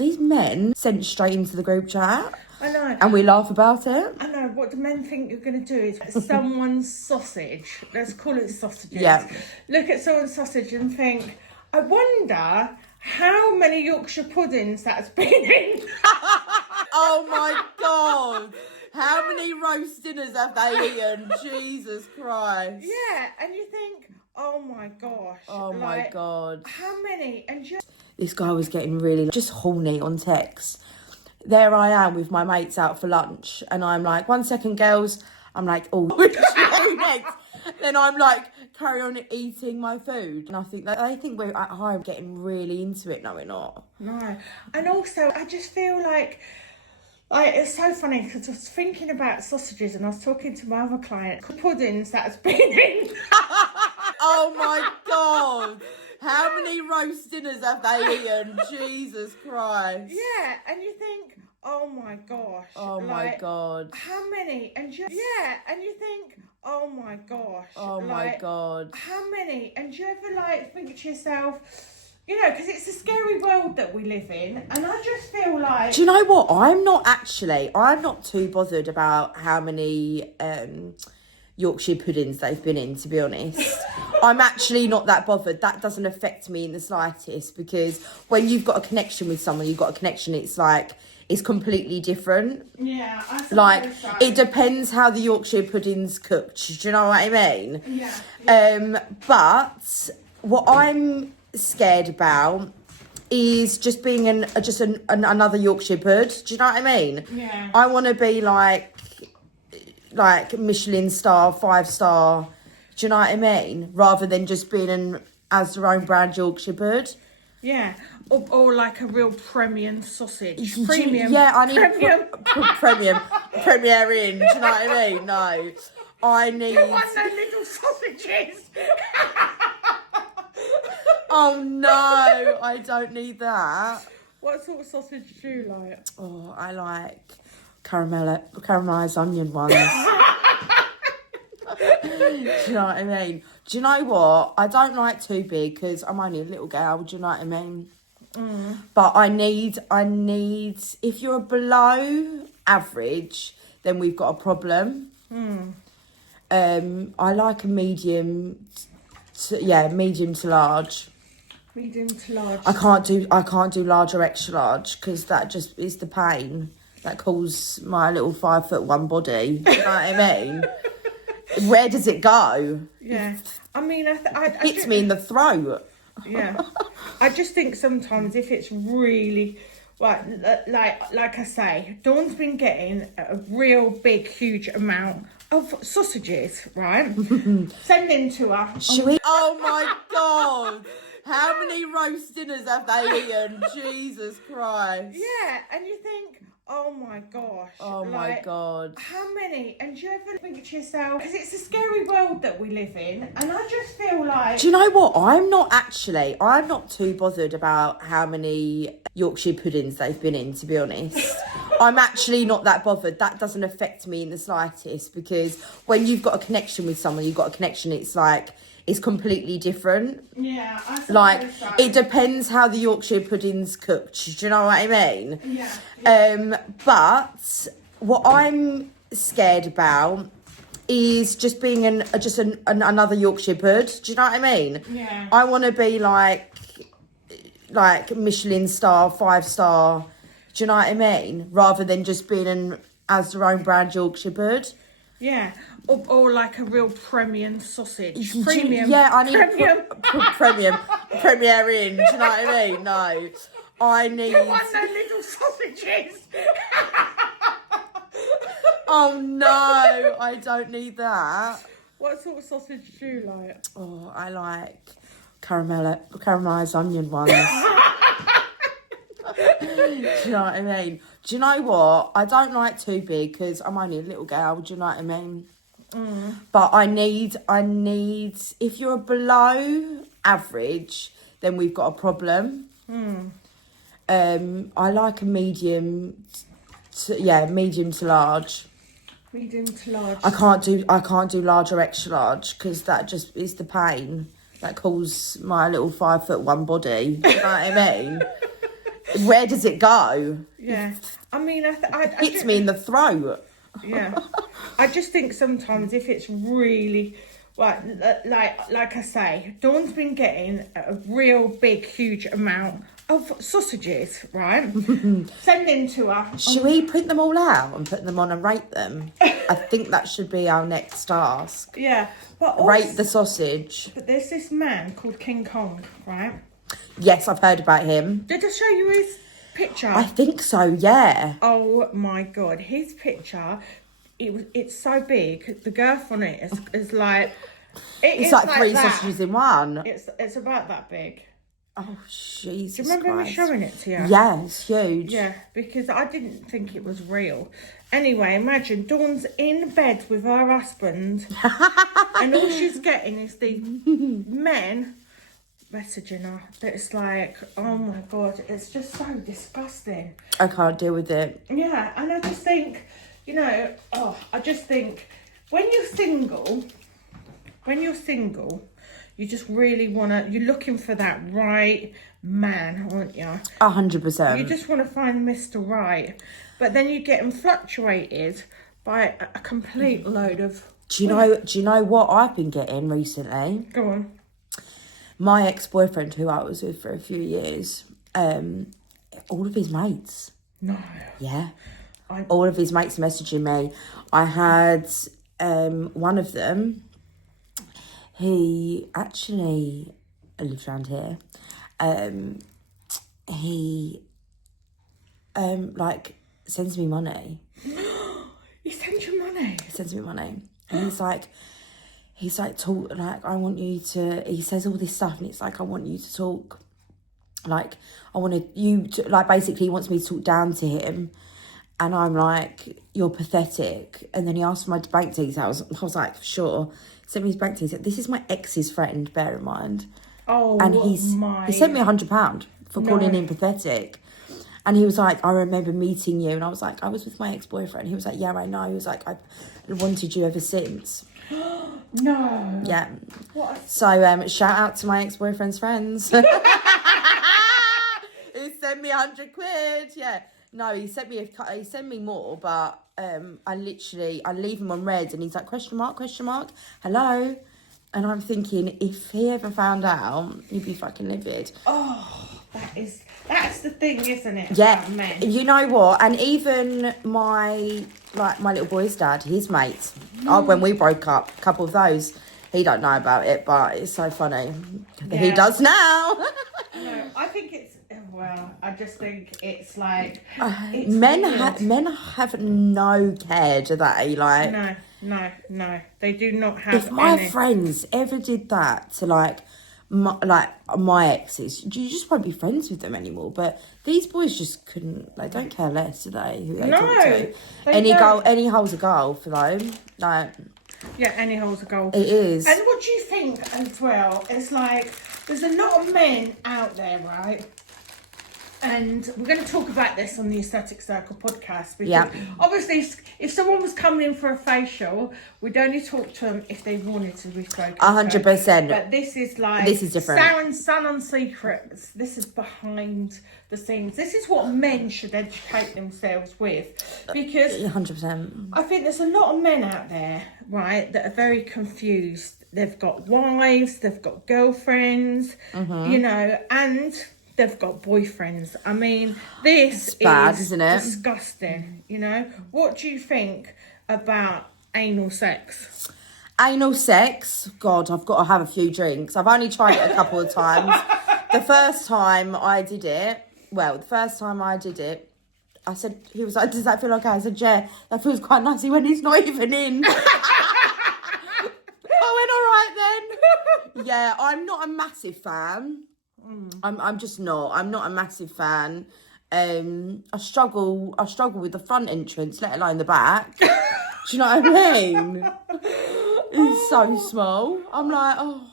these men sent straight into the group chat. I know. And we laugh about it. I know. What the men think you're going to do is someone's sausage. Let's call it sausages. Yeah. Look at someone's sausage and think, I wonder how many Yorkshire puddings that's been in. Oh my God. How many roast dinners have they eaten? Jesus Christ. Yeah, and you think, oh my gosh. Oh my God. How many? And just... This guy was getting really just horny on text. There I am with my mates out for lunch, and I'm like, 1 second, girls. I'm like, oh, which next? Then I'm like, carry on eating my food. And I think that they think we're at home getting really into it. No, we're not. No. And also, I just feel like it's so funny because I was thinking about sausages and I was talking to my other client, puddings that's been in. Oh my God. How many roast dinners have they eaten? Jesus Christ. Yeah, and you think, oh my gosh. Oh my God. How many? And just... Yeah, and you think, oh my gosh. Oh my God. How many? And do you ever think to yourself, you know, because it's a scary world that we live in, and I just feel like... Do you know what? I'm not too bothered about how many Yorkshire puddings they've been in, to be honest. I'm actually not that bothered. That doesn't affect me in the slightest, because when you've got a connection with someone, you've got a connection, it's completely different. Yeah, I suppose so. It depends how the Yorkshire pudding's cooked. Do you know what I mean? Yeah. But what I'm scared about is just being another Yorkshire pud. Do you know what I mean? Yeah. I want to be like Michelin star, 5-star. Do you know what I mean? Rather than just being an as their own brand Yorkshire pud. Yeah. Or like a real premium sausage. Premium. Yeah, I need premium. Premium in. Do you know what I mean? No. I need... You want those little sausages? Oh no, I don't need that. What sort of sausage do you like? Oh, I like caramelised onion ones. Do you know what I mean? Do you know what? I don't like too big because I'm only a little girl. Do you know what I mean? Mm. But I need. If you're below average, then we've got a problem. Mm. I like a medium to large. Medium to large. I can't do large or extra large because that just is the pain that calls my little 5'1" body. Do you know what I mean? Where does it go? Yeah, I mean, Hits me in the throat. Yeah, I just think sometimes if it's really like I say, Dawn's been getting a real big, huge amount of sausages, right? Sending to her. Should we? Oh my God. How many roast dinners have they eaten? Jesus Christ. Yeah, and you think, oh my gosh. Oh my God. How many? And do you ever think to yourself, because it's a scary world that we live in, and I just feel like... Do you know what? I'm not too bothered about how many Yorkshire puddings they've been in, to be honest. I'm actually not that bothered. That doesn't affect me in the slightest, because when you've got a connection with someone, you've got a connection, it's completely different. Yeah, I suppose so. It depends how the Yorkshire pudding's cooked. Do you know what I mean? Yeah. But what I'm scared about is just being another Yorkshire pud. Do you know what I mean? Yeah. I want to be like Michelin star, 5-star. Do you know what I mean? Rather than just being as their own brand Yorkshire pud. Yeah, or like a real premium sausage. Premium. Yeah, I need premium in. Do you know what I mean? No, I need... You want those little sausages? Oh no, I don't need that. What sort of sausage do you like? Oh, I like caramelised onion ones. Do you know what I mean? Do you know what? I don't like too big because I'm only a little girl. Do you know what I mean? Mm. But I need. If you're below average, then we've got a problem. Mm. I like a medium to large. Medium to large. I can't do large or extra large because that just is the pain that calls my little 5'1" body. Do you know what I mean? Where does it go? Yeah. I mean, Hits me in the throat. Yeah. I just think sometimes if it's really, like I say, Dawn's been getting a real big, huge amount of sausages, right? Sending to her. Should we print them all out and put them on and rate them? I think that should be our next task. Yeah. But also, Rate the sausage. But there's this man called King Kong, right? Yes, I've heard about him. Did I show you his picture? I think so, yeah. Oh my God, his picture, it's so big. The girth on it is like... It's like three sausages in one. It's about that big. Oh, Jesus Do you remember Christ. me showing it to you? Yeah, it's huge. Yeah, because I didn't think it was real. Anyway, imagine Dawn's in bed with her husband and all she's getting is these men messaging her. It's like, oh my God, it's just so disgusting. I can't deal with it. Yeah, and I just think, I just think when you're single, you just really you're looking for that right man, aren't you? 100%. You just want to find Mr. Right. But then you get them fluctuated by a complete load of... Do you know what I've been getting recently? Go on. My ex-boyfriend, who I was with for a few years, all of his mates. No. Yeah. All of his mates messaging me. I had one of them, he actually lives around here. He sends me money. He sends you money? He sends me money. And he's like, talk, like, I want you to, he says all this stuff and it's like, I want you to talk, like, I want you to, like, basically he wants me to talk down to him. And I'm like, you're pathetic. And then he asked for my bank details. I was like, sure. He sent me his bank details. This is my ex's friend, bear in mind. Oh, and he sent me £100 for calling him pathetic. And he was like, I remember meeting you. And I was like, I was with my ex-boyfriend. He was like, yeah, I know. He was like, I've wanted you ever since. No. Yeah. What? So shout out to my ex-boyfriend's friends. He sent me £100. Yeah. No, he sent me more, but I leave him on red and he's like, question mark, hello. And I'm thinking, if he ever found out, he'd be fucking livid. Oh, that's the thing, isn't it? Yeah, Men. you know what? And even my little boy's dad, his mates, when we broke up, a couple of those, he don't know about it, but it's so funny. Yeah. He does now. No, I think I just think it's like... men have no care, do they? Like, no. They do not have if my friends ever did that to, my exes, you just won't be friends with them anymore. But these boys just couldn't... They don't care less, do they? Who they talk to. Any hole's a goal for them. Like... Yeah, any hole's a goal. It is. And what do you think as well? It's like, there's a lot of men out there, right? And we're going to talk about this on the Aesthetic Circle podcast. Because obviously, if someone was coming in for a facial, we'd only talk to them if they wanted to be spoken 100%. But this is different. Salon Secrets. This is behind the scenes. This is what men should educate themselves with. Because 100%. I think there's a lot of men out there, right, that are very confused. They've got wives, they've got girlfriends, and... they've got boyfriends. I mean, this bad, is isn't it? Disgusting, What do you think about anal sex? Anal sex? God, I've got to have a few drinks. I've only tried it a couple of times. The first time I did it, I said, he was like, does that feel okay? I said, yeah, that feels quite nice when he's not even in. I went, all right then. Yeah, I'm not a massive fan. I'm just not. I'm not a massive fan. I struggle with the front entrance, let alone the back. Do you know what I mean? It's so small. I'm like, oh.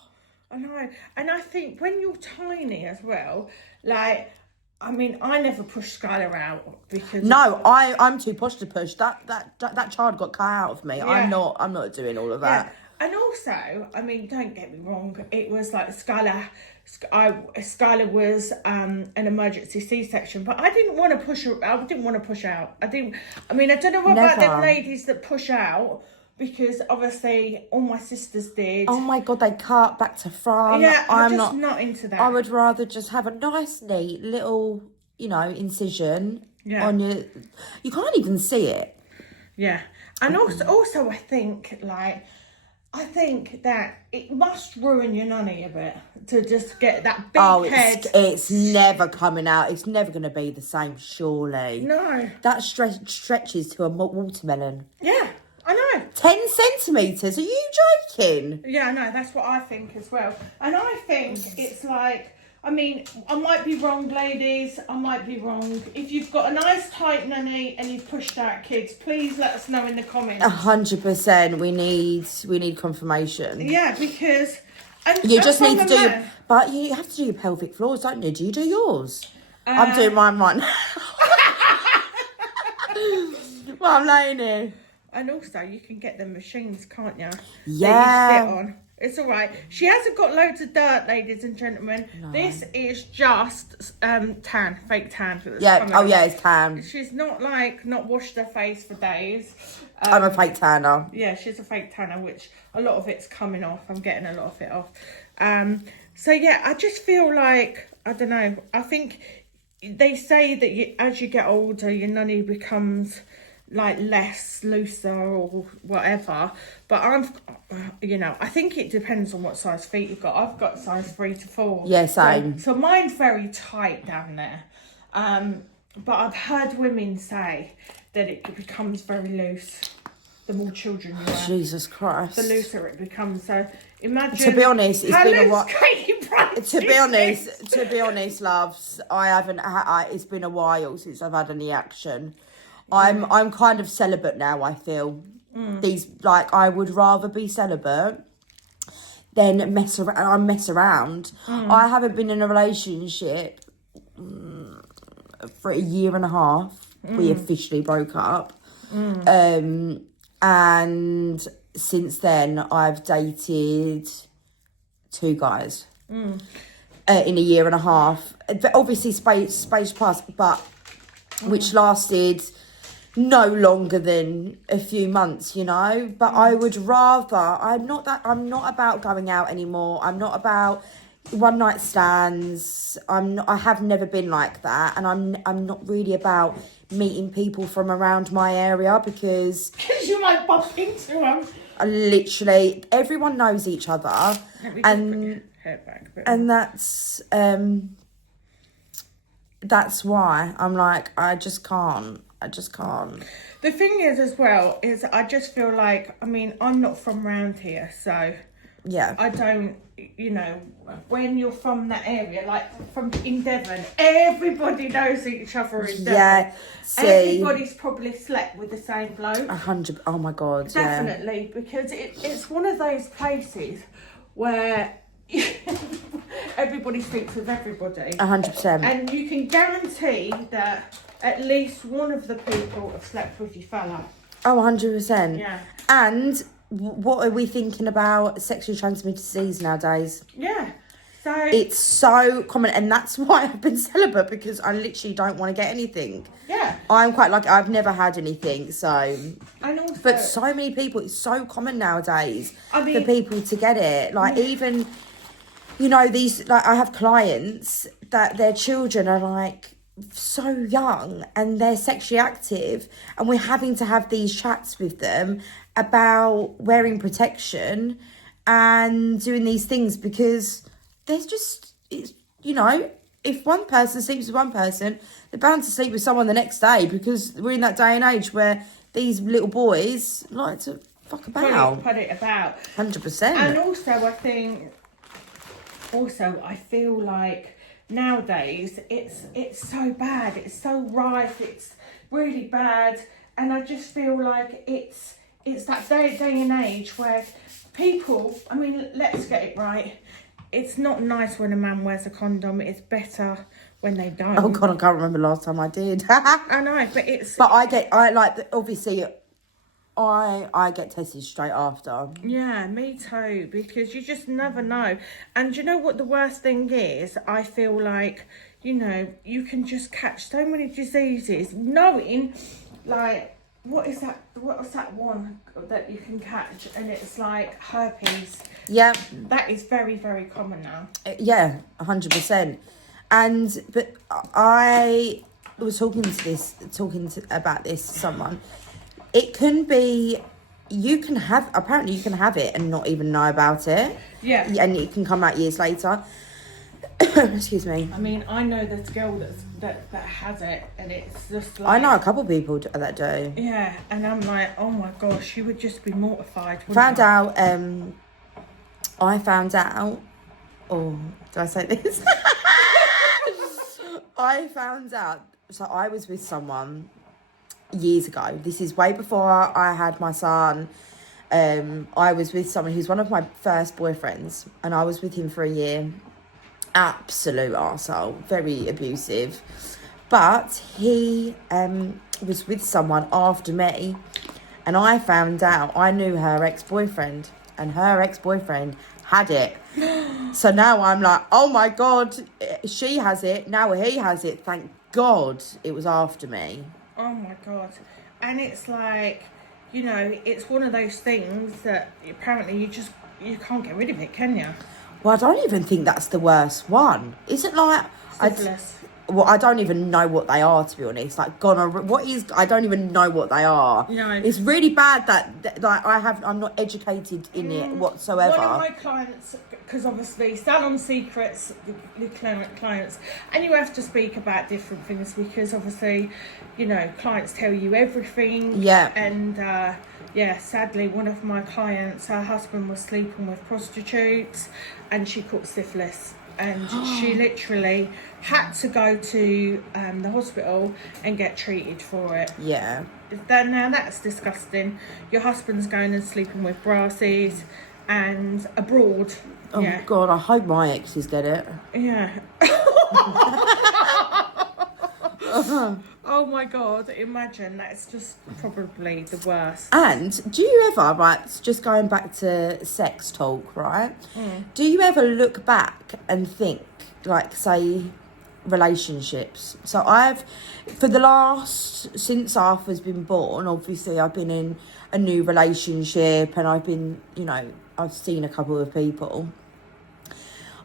I know. And I think when you're tiny as well, I never push Skylar out because... No, I'm too posh to push. That child got cut out of me. Yeah. I'm not doing all of that. Yeah. And also, don't get me wrong, it was like Skylar Skylar was an emergency C-section, but I didn't want to push her. I didn't want to push out. I don't know what about them ladies that push out, because obviously all my sisters did. Oh my God, they cut back to front. Yeah, I'm just not into that. I would rather just have a nice, neat little, incision on your. You can't even see it. Yeah, and also I think that it must ruin your nunny a bit to just get that big head. It's never coming out. It's never going to be the same, surely. No. That stretches to a watermelon. Yeah, I know. 10 centimetres? Are you joking? Yeah, no, that's what I think as well. And I think it's like, I mean, I might be wrong, ladies. I might be wrong. If you've got a nice tight nanny and you've pushed out kids, please let us know in the comments. 100%. We need confirmation. Yeah, because you just need to do. But you have to do your pelvic floors, don't you? Do you do yours? I'm doing mine right now. Well, I'm laying here. And also, you can get the machines, can't you? Yeah. That you sit on. It's all right. She hasn't got loads of dirt, ladies and gentlemen. No. This is just tan, fake tan. Yeah. Oh, yeah, it's tan. She's not washed her face for days. I'm a fake tanner. Yeah, she's a fake tanner, which a lot of it's coming off. I'm getting a lot of it off. So yeah, I just feel like, I don't know. I think they say that as you get older, your nunny becomes like less looser or whatever, but I think it depends on what size feet you've got. I've got size 3 to 4. Yeah, same. So mine's very tight down there, but I've heard women say that it becomes very loose the more children you have. Jesus Christ, the looser it becomes. So imagine, to be honest, it's been a while. To be honest, loves, I haven't it's been a while since I've had any action. I'm kind of celibate now, I feel. I would rather be celibate than mess around. I haven't been in a relationship for a year and a half. We officially broke up. And since then, I've dated 2 guys in a year and a half. Obviously, space passed, but which lasted no longer than a few months, but I would rather, I'm not about going out anymore. I'm not about one night stands. I have never been like that. And I'm not really about meeting people from around my area because you might bump into them. Literally, everyone knows each other. And that's why I'm like, I just can't. The thing is as well, is I just feel like, I mean, I'm not from around here, so yeah, I don't, when you're from that area, like in Devon, everybody knows each other in Devon. Yeah, everybody's probably slept with the same bloke. 100, oh my God. Definitely, yeah. Because it's one of those places where everybody sleeps with everybody. 100%. And you can guarantee that at least one of the people have slept with your fella. Oh, 100%. Yeah. And what are we thinking about sexually transmitted disease nowadays? Yeah. So it's so common, and that's why I've been celibate, because I literally don't want to get anything. Yeah. I'm quite lucky. I've never had anything, so. And also, but so many people, it's so common nowadays for people to get it. Even, these, I have clients that their children are so young and they're sexually active, and we're having to have these chats with them about wearing protection and doing these things, because there's just, if one person sleeps with one person, they're bound to sleep with someone the next day, because we're in that day and age where these little boys like to fuck about. Put it about. 100%. And also I feel like nowadays it's so bad, it's so rife, it's really bad, and I just feel like it's that day and age where people, I mean, let's get it right, it's not nice when a man wears a condom, it's better when they don't. Oh God, I can't remember last time I did. I know, but I obviously I get tested straight after. Yeah, me too, because you just never know. And you know what the worst thing is? I feel like, you know, you can just catch so many diseases knowing, like, what's that one that you can catch? And it's like herpes. Yeah. That is very, very common now. Yeah, 100%. But I was talking about this to someone. It can be, apparently you can have it and not even know about it. Yeah. And it can come out years later. Excuse me. I mean, I know this girl that has it, and it's just like... I know a couple of people that do. Yeah, and I'm like, oh my gosh, she would just be mortified. I found out, oh, did I say this? I found out, so I was with someone years ago. This is way before I had my son. I was with someone who's one of my first boyfriends, and I was with him for a year. Absolute arsehole, very abusive. But he was with someone after me, and I found out, I knew her ex-boyfriend, and her ex-boyfriend had it. So now I'm like, oh my God, she has it, now he has it. Thank God it was after me. Oh my God. And it's like, you know, it's one of those things that apparently you can't get rid of it, can you? Well, I don't even think that's the worst one. Is it like... Syphilis. I don't even know what they are, to be honest. Like, I don't even know what they are. No. It's really bad that like, I'm not educated in it whatsoever. One of my clients, because obviously Salon Secrets, the clients, and you have to speak about different things because obviously, you know, clients tell you everything. Yeah. And, yeah, sadly, one of my clients, her husband was sleeping with prostitutes and she caught syphilis. And she literally had to go to the hospital and get treated for it. Yeah. Now that's disgusting. Your husband's going and sleeping with brassies and abroad. Oh, yeah. God, I hope my exes get it. Yeah. Oh my God, imagine, that's just probably the worst. And do you ever, right, just going back to sex talk, right? Do you ever look back and think, like, say, relationships? So since Arthur's been born, obviously I've been in a new relationship and I've been, you know, I've seen a couple of people.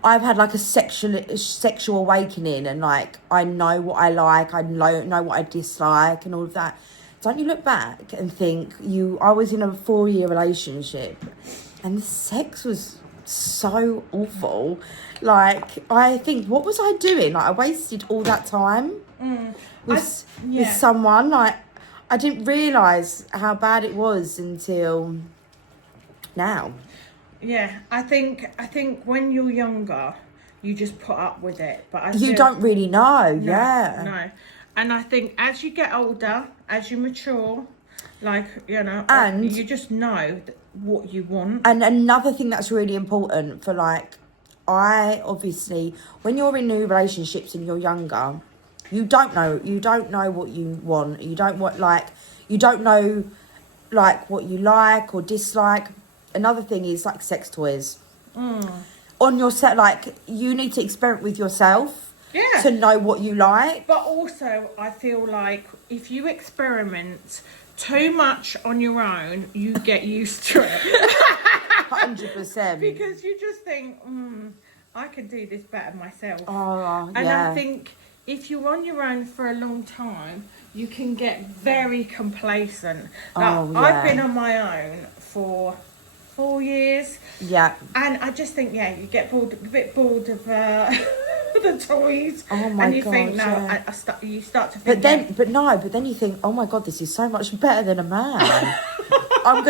I've had like a sexual awakening and like I know what I like, I know what I dislike and all of that. Don't you look back and think I was in a 4-year relationship and the sex was so awful. Like I think, what was I doing? Like I wasted all that time with someone. Like I didn't realise how bad it was until now. Yeah, I think when you're younger, you just put up with it. But you don't really know, No. And I think as you get older, as you mature, like, you know, and you just know what you want. And another thing that's really important for like, obviously, when you're in new relationships and you're younger, you don't know what you want. You don't know like what you like or dislike. Another thing is like sex toys. On your set, like you need to experiment with yourself to know what you like. But also, I feel like if you experiment too much on your own, you get used to it. 100%. Because you just think, I can do this better myself. Oh, and I think if you're on your own for a long time, you can get very complacent. Like, I've been on my own for 4 years. Yeah. And I just think, you get a bit bored of the toys. Oh my and you God, think, you start to think. But then you think, oh my God, this is so much better than a man. I'm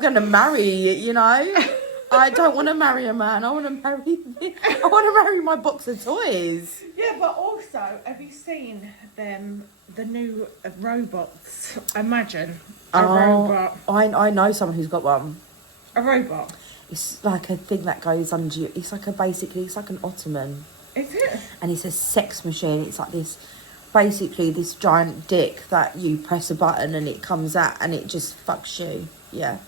gonna marry, you know. I don't want to marry a man. I want to marry my box of toys. Yeah, but also, have you seen the new robots? Imagine a robot. I know someone who's got one. A robot? It's like a thing that goes under you. It's like an ottoman. Is it? And it's a sex machine. It's like this basically this giant dick that you press a button and it comes out and it just fucks you. Yeah.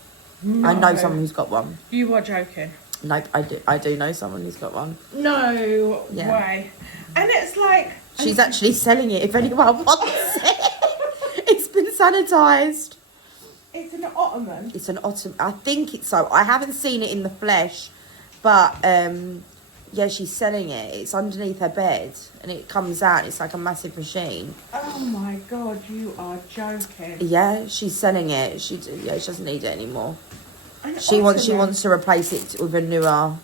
No. I know someone who's got one. You are joking. Nope, I do know someone who's got one. No way. And it's like... She's actually selling it if anyone wants it. It's been sanitised. It's an ottoman. It's an ottoman. I think it's so. I haven't seen it in the flesh, but yeah, she's selling it. It's underneath her bed, and it comes out. It's like a massive machine. Oh my god, you are joking. Yeah, she's selling it. She doesn't need it anymore. An She wants ottoman? to replace it with a newer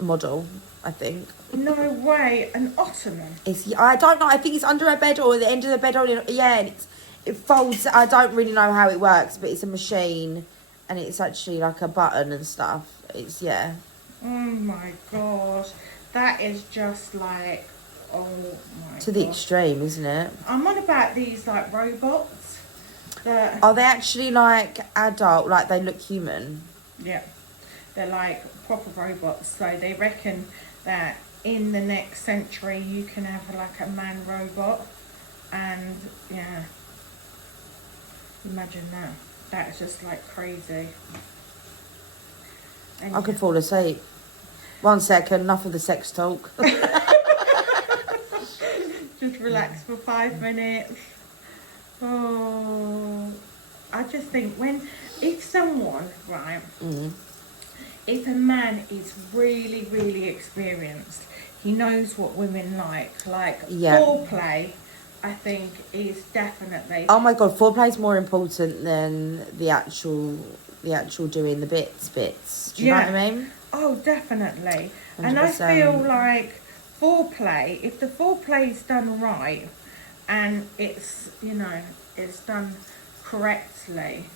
model, I think. No way, an ottoman. I don't know. I think it's under her bed or at the end of the bed. And it folds. I don't really know how it works, but it's a machine, and it's actually like a button and stuff. It's Oh my gosh, that is just like, oh my. To the extreme, isn't it? I'm on about these like robots. That Are they actually like adult? Like they look human? yeah, they're like proper robots. So they reckon that in the next century you can have like a man robot, and yeah, imagine that. That's just like crazy. And I could fall asleep. 1 second, enough of the sex talk. just relax for 5 minutes. Oh, I just think if someone, right, if a man is really, really experienced, he knows what women like foreplay, I think is definitely. Oh my god, foreplay's more important than the actual doing the bits. Do you know what I mean? Oh, definitely. 100%. And I feel like foreplay, if the foreplay's done right and it's, it's done correctly,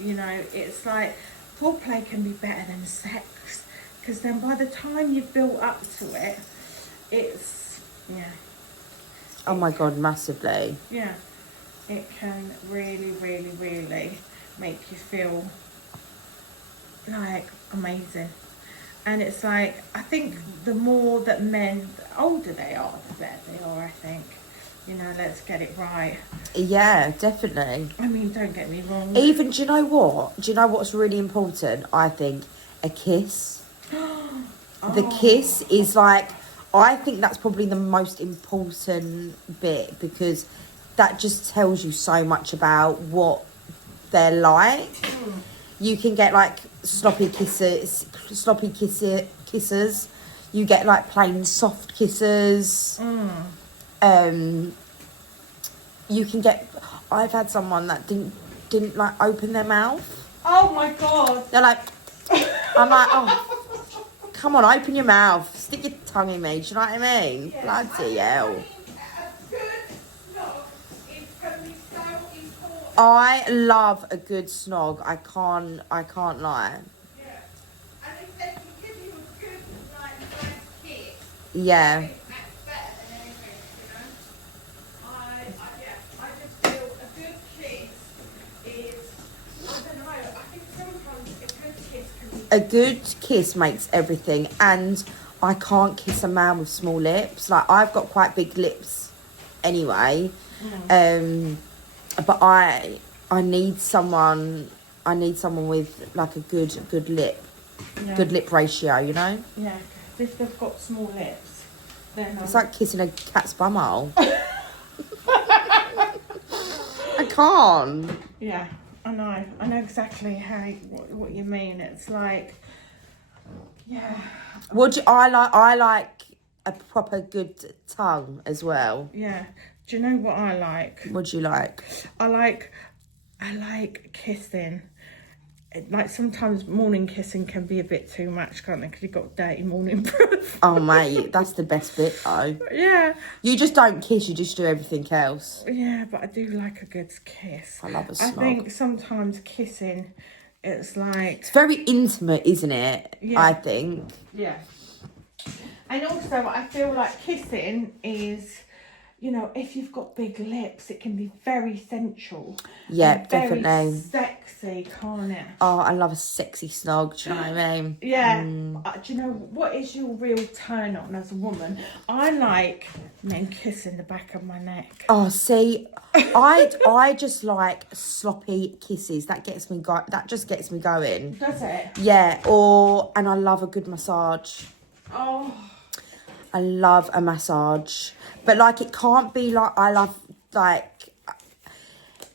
it's like foreplay can be better than sex, because then by the time you've built up to it, it's, Oh my god, massively. yeah, it can really, really, really make you feel like amazing. And it's like, I think the more that the older they are, the better they are, I think. Let's get it right. Yeah, definitely. I mean, don't get me wrong. Even, do you know what? Do you know what's really important? I think a kiss. The kiss is like, I think that's probably the most important bit, because that just tells you so much about what they're like. You can get like sloppy kisses. You get like plain soft kisses. You can get. I've had someone that didn't like open their mouth. Oh my god. They're like, I'm like, oh, come on, open your mouth, stick your tongue in me. Do you know what I mean? Yeah. Bloody hell. I I love a good snog. I can't lie. Yeah. And if they can give you a good, nice kiss, Yeah. that's better than anything, I just feel a good kiss is, I don't know, I think sometimes a good kiss can be... A good kiss makes everything, and I can't kiss a man with small lips. Like, I've got quite big lips anyway. But I need someone with like a good lip. Yeah. Good lip ratio, Yeah, if they've got small lips, then... It's like kissing a cat's bumhole. I can't. Yeah, I know exactly what you mean. It's like, yeah. I like a proper good tongue as well. Yeah. Do you know what I like? What do you like? I like kissing. Like sometimes morning kissing can be a bit too much, can't it? Because you've got dirty morning breath. Oh mate, that's the best bit though. Yeah. You just don't kiss, you just do everything else. Yeah, but I do like a good kiss. I love a I snog. think sometimes kissing, it's like... It's very intimate, isn't it? Yeah. I think. Yeah. And also I feel like kissing is... you know, if you've got big lips, it can be very sensual. Yeah, and very definitely. sexy, can't it? Oh, I love a sexy snog, do you know what I mean? Yeah. Do you know what is your real turn on as a woman? I like men kissing the back of my neck. Oh, see, I just like sloppy kisses. That just gets me going. Does it? Yeah, and I love a good massage. Oh. I love a massage. But like it can't be like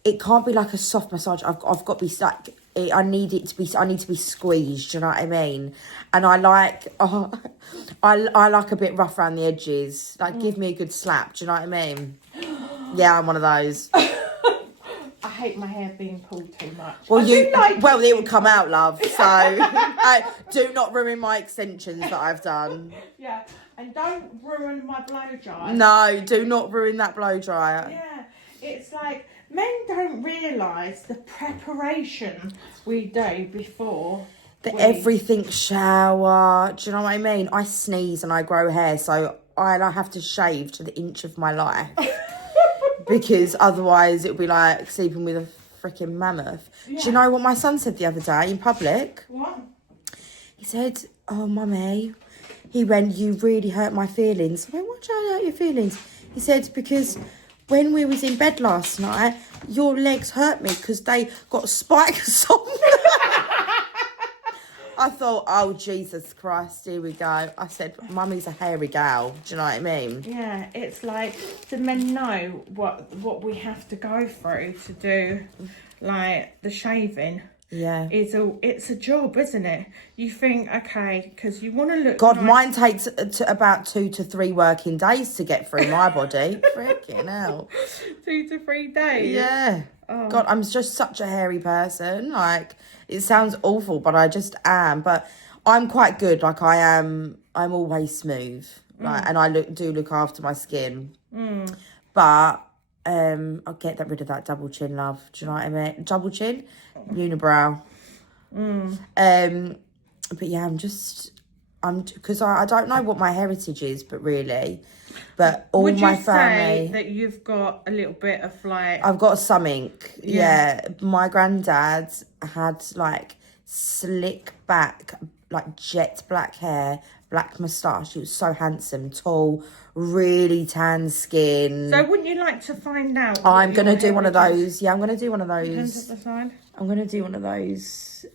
it can't be like a soft massage. I've got to be like I need to be squeezed, do you know what I mean? And I like I like a bit rough around the edges. Like give me a good slap, do you know what I mean? Yeah, I'm one of those. I hate my hair being pulled too much. Well, it will come out, love. So do not ruin my extensions that I've done. Yeah, and don't ruin my blow dryer. No, do not ruin that blow dryer. Yeah, it's like men don't realise the preparation we do before. Everything shower. Do you know what I mean? I sneeze and I grow hair, so I have to shave to the inch of my life. Because otherwise it'll be like sleeping with a freaking mammoth. Yeah. Do you know what my son said the other day in public? What? He said, "Oh, mummy," he went, "you really hurt my feelings." I went, "Why did I hurt your feelings?" He said, "Because when we was in bed last night, your legs hurt me because they got spikes on them." I thought, oh, Jesus Christ, here we go. I said, Mummy's a hairy gal. Do you know what I mean? Yeah, it's like, the men know what we have to go through to do, like, the shaving. Yeah. It's a job, isn't it? You think, okay, because you want to look God, nice. Mine takes about 2 to 3 working days to get through my body. Freaking hell. 2 to 3 days? Yeah. Oh. God, I'm just such a hairy person. Like, it sounds awful, but I just am. But I'm quite good. Like, I'm always smooth. Like, and I do look after my skin. But I'll get rid of that double chin, love. Do you know what I mean? Double chin, unibrow. But yeah, because I don't know what my heritage is, but all Would my you family. say that you've got a little bit of like? I've got something. Yeah. My granddad had like slick back, like jet black hair, black moustache. He was so handsome, tall, really tan skin. So wouldn't you like to find out? I'm going to do one of those. Yeah, I'm going to do one of those. Turn to the side. I'm going to do one of those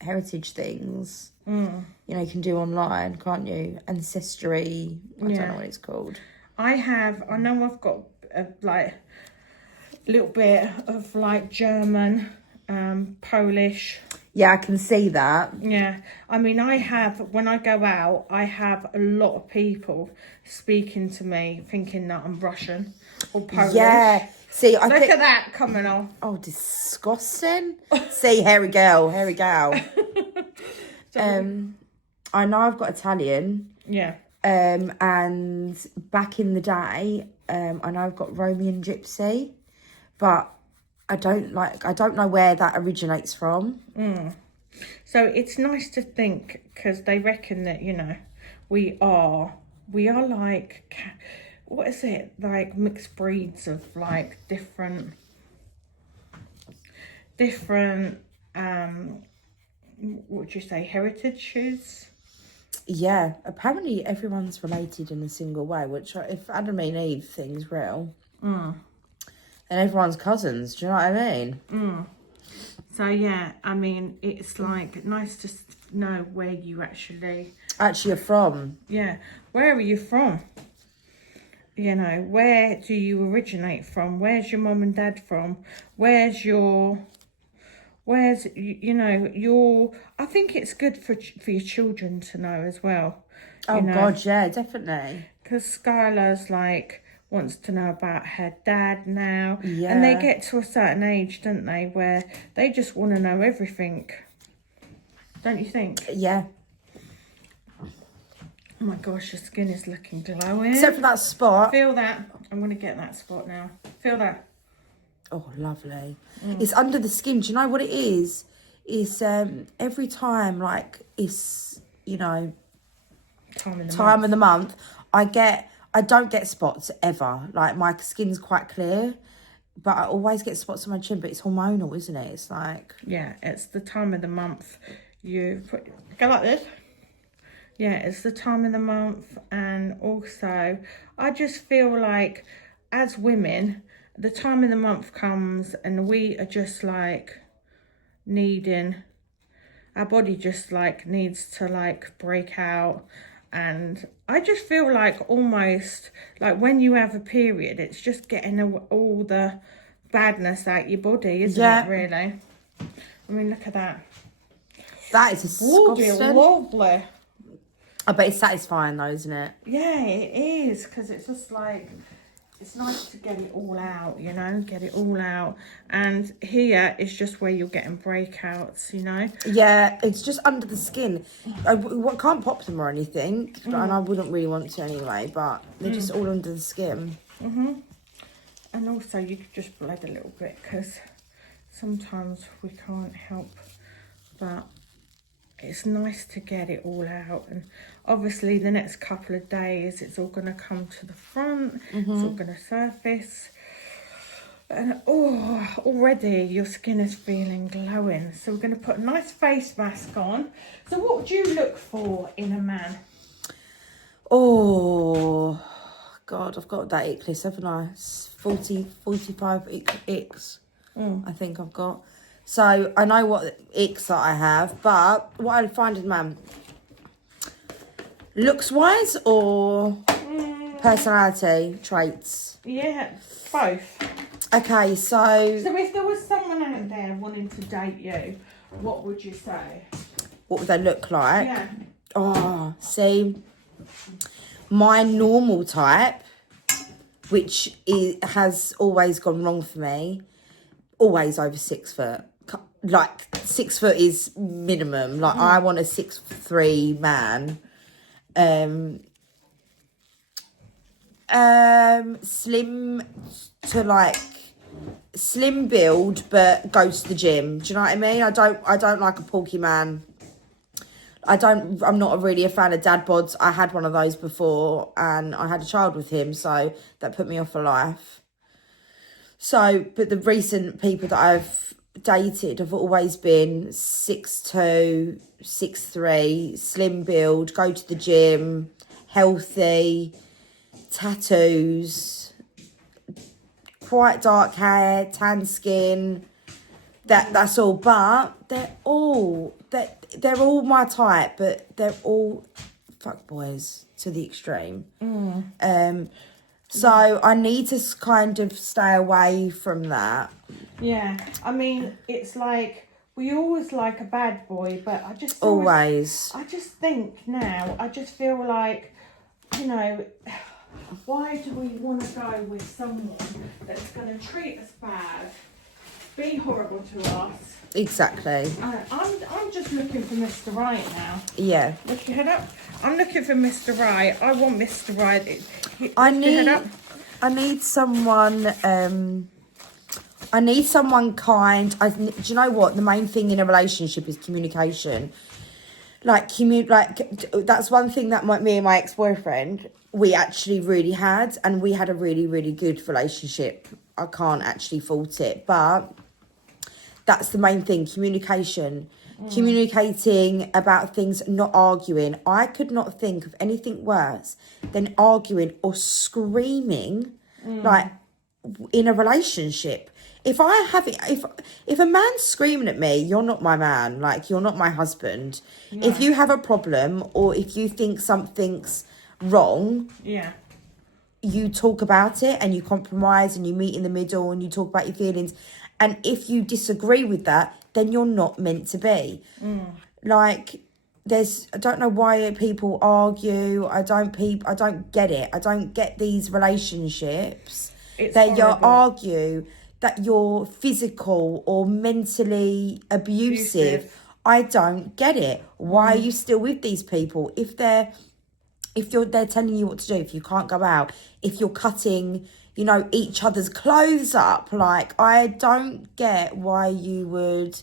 heritage things. You know, you can do online, can't you? Ancestry. I don't know what it's called. I know I've got like a little bit of like German, Polish. Yeah, I can see that. Yeah. I mean, when I go out, I have a lot of people speaking to me thinking that I'm Russian or Polish. Yeah. See, Look at that coming off. Oh, disgusting. See, hairy gal. I know I've got Italian. Yeah. And back in the day, I know I've got Romanian Gypsy, but I don't know where that originates from. So it's nice to think, because they reckon that, you know, we are like, what is it? Like mixed breeds of like different, what would you say, heritages? Yeah, apparently everyone's related in a single way, which if Adam and Eve thing's real, then everyone's cousins, do you know what I mean? So yeah, I mean, it's like nice to know where you actually are from. Yeah, where are you from? You know, where do you originate from? Where's your mum and dad from? I think it's good for your children to know as well. Oh, God, yeah, definitely. Because Skylar's like wants to know about her dad now. Yeah. And they get to a certain age, don't they, where they just want to know everything. Don't you think? Yeah. Oh my gosh, your skin is looking glowing. Except for that spot. Feel that. I'm going to get that spot now. Feel that. Oh, lovely. It's under the skin. Do you know what it is? It's every time, like, it's, you know, time of the month, I I don't get spots ever. Like, my skin's quite clear, but I always get spots on my chin. But it's hormonal, isn't it? It's like... Yeah, it's the time of the month. Go like this. Yeah, it's the time of the month. And also, I just feel like, as women, the time of the month comes and we are just like needing... Our body just like needs to like break out. And I just feel like almost like when you have a period, it's just getting all the badness out your body, isn't it, really? I mean, look at that. That is disgusting. Lovely. I bet it's satisfying though, isn't it? Yeah, it is, because it's just like, it's nice to get it all out, you know, get it all out. And here is just where you're getting breakouts, you know. Yeah, it's just under the skin. I can't pop them or anything, and I wouldn't really want to anyway, but they're just all under the skin. And also you could just bled a little bit, because sometimes we can't help, but it's nice to get it all out. And obviously the next couple of days it's all going to come to the front, it's all going to surface, and already your skin is feeling glowing. So we're going to put a nice face mask on. So what would you look for in a man? Oh God, I've got that ick list, haven't I? 45 icks I think I've got. So I know what icks that I have, but what I find in man, looks wise or personality traits? Yeah, both. Okay, so So if there was someone out there wanting to date you, what would you say? what would they look like? Yeah. Oh, see, my normal type, which has always gone wrong for me, always over 6 foot. Like 6 foot is minimum. Like I want a 6'3" man. Slim to like slim build, but goes to the gym. Do you know what I mean? I don't like a porky man. I'm not really a fan of dad bods. I had one of those before and I had a child with him, so that put me off for life. So, but the recent people that I've dated have always been 6'2", 6'3", slim build, go to the gym, healthy, tattoos, quite dark hair, tan skin. That's all. But they're all my type, but they're all fuck boys to the extreme. So I need to kind of stay away from that. Yeah, I mean, it's like, we always like a bad boy, but I just Always. I just think now, I just feel like, you know, why do we want to go with someone that's going to treat us bad, be horrible to us? Exactly. I'm just looking for Mr. Right now. Yeah. Lift your head up. I'm looking for Mr. Right. I want Mr. Right. I need someone kind. Do you know what? The main thing in a relationship is communication. That's one thing that me and my ex-boyfriend, we actually really had, and we had a really, really good relationship. I can't actually fault it, but that's the main thing, communication. Communicating about things, not arguing. I could not think of anything worse than arguing or screaming, like, in a relationship. If a man's screaming at me, you're not my man. Like, you're not my husband. No. If you have a problem or if you think something's wrong, you talk about it and you compromise and you meet in the middle and you talk about your feelings. And if you disagree with that, then you're not meant to be. Like, I don't know why people argue. I don't get it. I don't get these relationships that you argue that you're physical or mentally abusive. I don't get it. Why are you still with these people? If they're telling you what to do, if you can't go out, if you're cutting, you know, each other's clothes up, like, I don't get why you would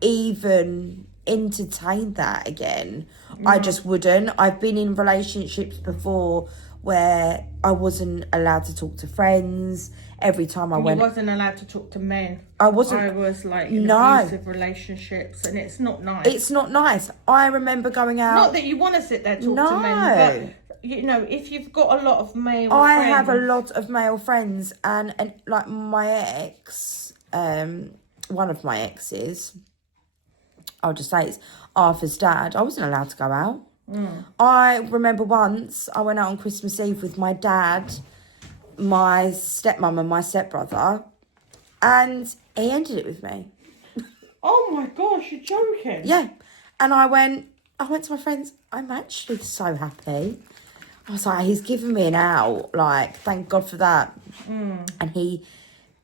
even entertain that again. I just wouldn't. I've been in relationships before where I wasn't allowed to talk to friends. Every time I went... You wasn't allowed to talk to men. I wasn't... I was like in abusive relationships, and it's not nice. It's not nice. I remember going out... Not that you want to sit there talk to men, but, you know, if you've got a lot of male friends... I have a lot of male friends, and like my ex, one of my exes, I'll just say it's Arthur's dad, I wasn't allowed to go out. I remember once I went out on Christmas Eve with my dad, my stepmom and my stepbrother, and he ended it with me. Oh my gosh, you're joking. Yeah. And I went to my friends, I'm actually so happy. I was like, he's given me an out, like, thank God for that. And he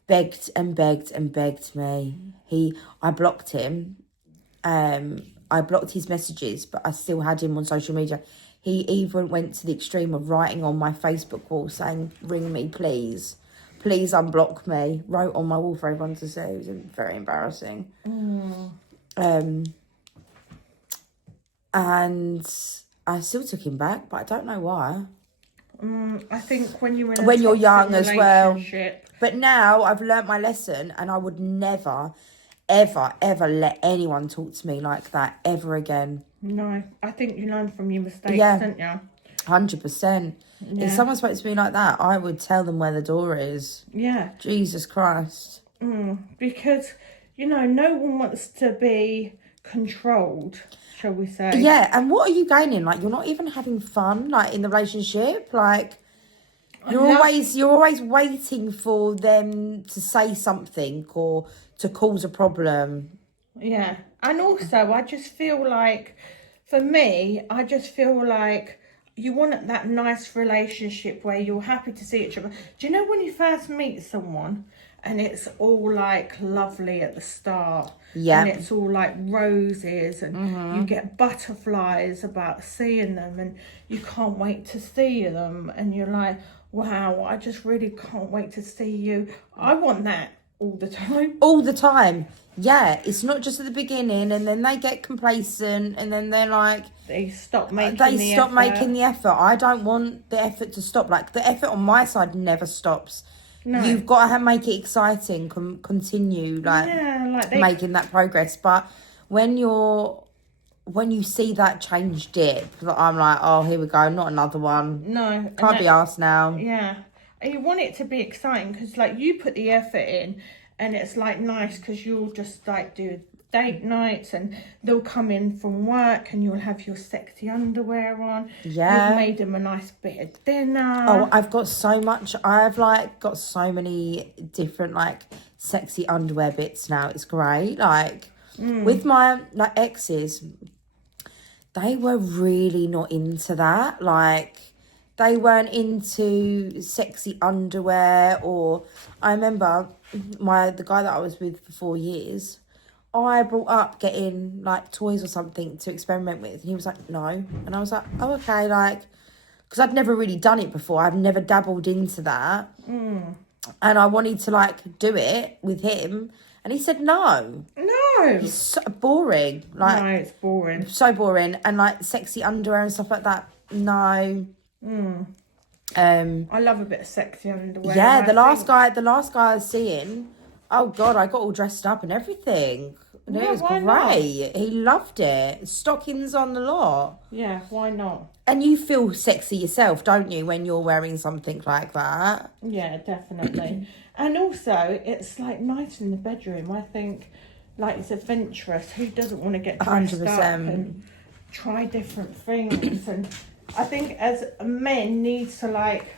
begged and begged and begged me. I blocked him. I blocked his messages, but I still had him on social media. He even went to the extreme of writing on my Facebook wall saying, ring me, please. Please unblock me. Wrote on my wall for everyone to see. It was very embarrassing. And I still took him back, but I don't know why. I think when you're young as well. But now I've learnt my lesson, and I would never, ever, ever let anyone talk to me like that ever again. No, I think you learned from your mistakes, didn't you? 100%. Yeah. If someone spoke to me like that, I would tell them where the door is. Yeah. Jesus Christ. Because, you know, no one wants to be controlled, shall we say. Yeah, and what are you gaining? Like, you're not even having fun, like, in the relationship. Like, you're always waiting for them to say something or to cause a problem. Yeah. And also, I just feel like, for me, I just feel like you want that nice relationship where you're happy to see each other. Do you know when you first meet someone and it's all like lovely at the start? Yeah. And it's all like roses and you get butterflies about seeing them and you can't wait to see them. And you're like, wow, I just really can't wait to see you. I want that all the time. All the time. Yeah, it's not just at the beginning and then they get complacent and then they're like... They stop making the effort. I don't want the effort to stop. Like, the effort on my side never stops. No. You've got to make it exciting, continue, making that progress. But when you see that change dip, I'm like, oh, here we go, not another one. No. Can't be arsed now. Yeah. And you want it to be exciting because, like, you put the effort in and it's, like, nice because you'll just, like, do date nights and they'll come in from work and you'll have your sexy underwear on. Yeah. You've made them a nice bit of dinner. Oh, I've got so many different, like, sexy underwear bits now. It's great. Like, with my, like, exes, they were really not into that. Like, they weren't into sexy underwear. Or I remember the guy that I was with for 4 years, I brought up getting, like, toys or something to experiment with. And he was like, no. And I was like, oh, okay, like, because I'd never really done it before. I've never dabbled into that. And I wanted to, like, do it with him. And he said, no. No. It's so boring. Like, no, it's boring. So boring. And, like, sexy underwear and stuff like that, no. I love a bit of sexy underwear. Yeah, the last guy I was seeing... Oh, God, I got all dressed up and everything. And it was great. Not? He loved it. Stockings on the lot. Yeah, why not? And you feel sexy yourself, don't you, when you're wearing something like that? Yeah, definitely. And also, it's, like, nice in the bedroom. I think, like, it's adventurous. Who doesn't want to get dressed 100%. Up and try different things? And I think as men need to, like...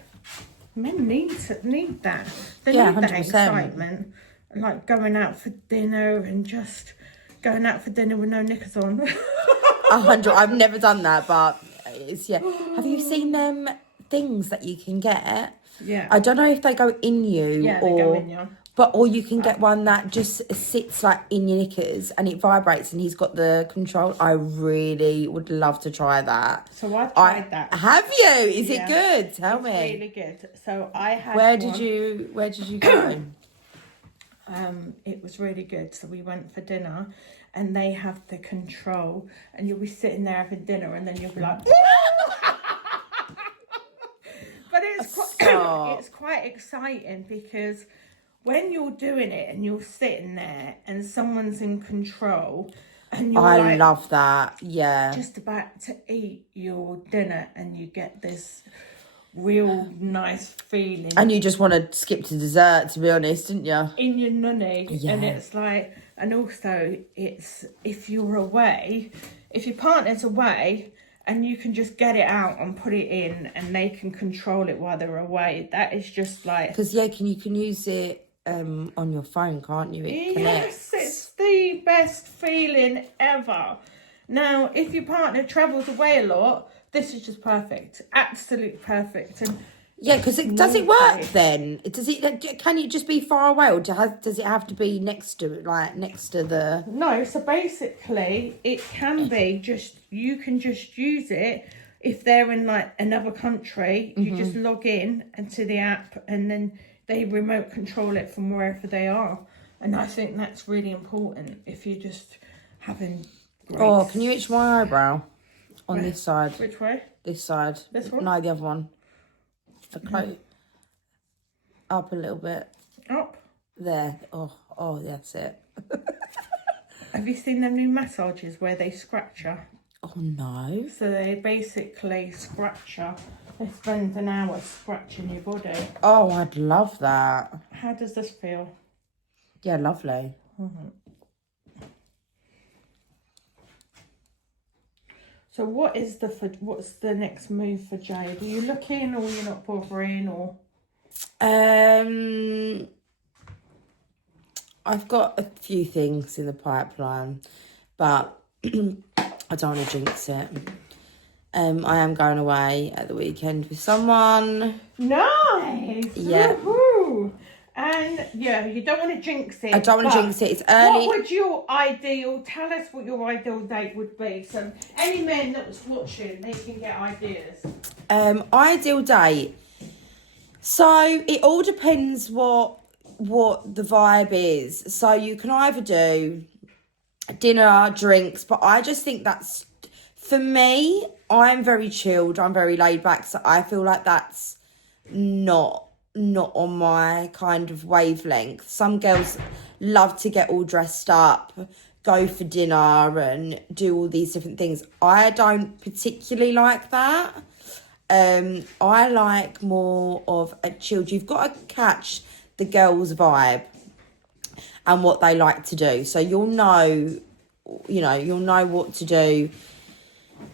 Men need that. They need that 100%. Excitement. Like going out for dinner and just going out for dinner with no knickers on. 100. I've never done that, but it's, yeah. Have you seen them things that you can get? Yeah. I don't know if they go in you they go in you. Or you can get one that just sits like in your knickers and it vibrates and he's got the control. I really would love to try that. So I've tried that. Have you? Is it good? Tell me. It's really good. So I had Where did you go? It was really good. So we went for dinner and they have the control and you'll be sitting there having dinner and then you'll be like it's quite exciting because when you're doing it and you're sitting there and someone's in control and you're I love that. Yeah. just about to eat your dinner and you get this real nice feeling. And you just want to skip to dessert, to be honest, didn't you? In your nunny. Yeah. And it's like, and also it's, if you're away, if your partner's away and you can just get it out and put it in and they can control it while they're away, that is just like... Because, yeah, you can use it on your phone, can't you? It connects. Yes, it's the best feeling ever. Now, if your partner travels away a lot, this is just perfect. Absolutely perfect. And yeah, because does it work then? Can it just be far away, or does it have to be next to the... No, so basically it can be just, you can just use it if they're in like another country. You just log in into the app and then they remote control it from wherever they are. And I think that's really important if you're just having grace. Oh, can you itch my eyebrow on this side? Which way? This side. This one? No, the other one. Up a little bit. Up. There. Oh, that's it. Have you seen them new massages where they scratch you? Oh, no. So they basically scratch you. They spend an hour scratching your body. Oh, I'd love that. How does this feel? Yeah, lovely. So what's the next move for Jade? Are you looking, or you're not bothering, or? I've got a few things in the pipeline, but I don't want to jinx it. I am going away at the weekend with someone. Nice. Yeah. Woo-hoo. And yeah, you don't want to jinx it. I don't want to jinx it. It's early. What would your ideal? Tell us what your ideal date would be. So any men that was watching, they can get ideas. Ideal date. So it all depends what the vibe is. So you can either do dinner, drinks, but I just think that's, for me, I'm very chilled, I'm very laid back, so I feel like that's not on my kind of wavelength. Some girls love to get all dressed up, go for dinner and do all these different things. I don't particularly like that. I like more of a chilled. You've got to catch the girls' vibe and what they like to do. So you'll know what to do